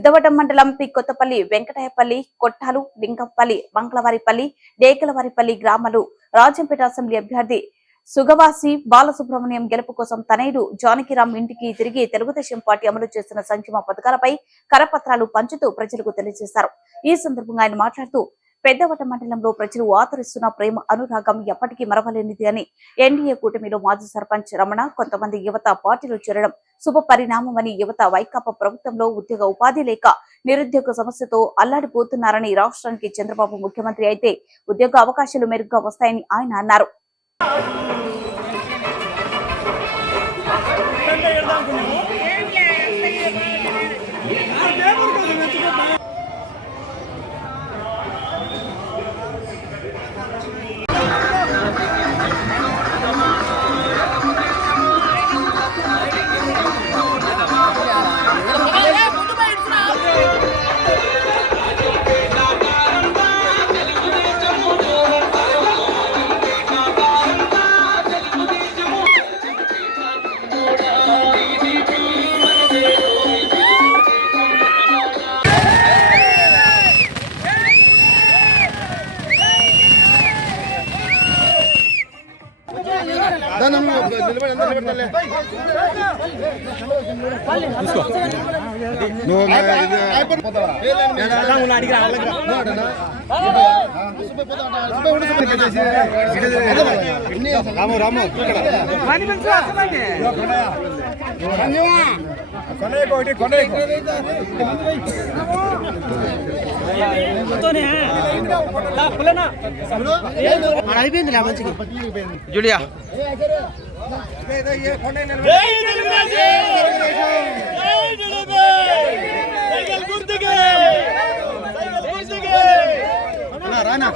సిద్ధవటం మండలం పి కొత్తపల్లి, వెంకటాయపల్లి, కొట్టాలు, లింగంపల్లి, మంగళవారిపల్లి, డేకలవారిపల్లి గ్రామాలు రాజంపేట అసెంబ్లీ అభ్యర్థి సుగవాసి బాలసుబ్రహ్మణ్యం గెలుపు కోసం తనయుడు జానకిరామ్ ఇంటికి తిరిగి తెలుగుదేశం పార్టీ అమలు చేస్తున్న సంక్షేమ పథకాలపై కరపత్రాలు పంచుతూ ప్రజలకు తెలియజేశారు. ఈ సందర్భంగా ఆయన మాట్లాడుతూ పెద్దవట మండలంలో ప్రజలు ఆదరిస్తున్న ప్రేమ అనురాగం ఎప్పటికీ మరవలేనిది అని, ఎన్డీఏ కూటమిలో మాజీ సర్పంచ్ రమణ, కొంతమంది యువత పార్టీలో చేరడం శుభ పరిణామమని, యువత వైకాపా ప్రభుత్వంలో ఉద్యోగ ఉపాధి లేక నిరుద్యోగ సమస్యతో అల్లాడిపోతున్నారని, రాష్ట్రానికి చంద్రబాబు ముఖ్యమంత్రి అయితే ఉద్యోగ అవకాశాలు మెరుగ్గా వస్తాయని ఆయన అన్నారు. జూలియా రానా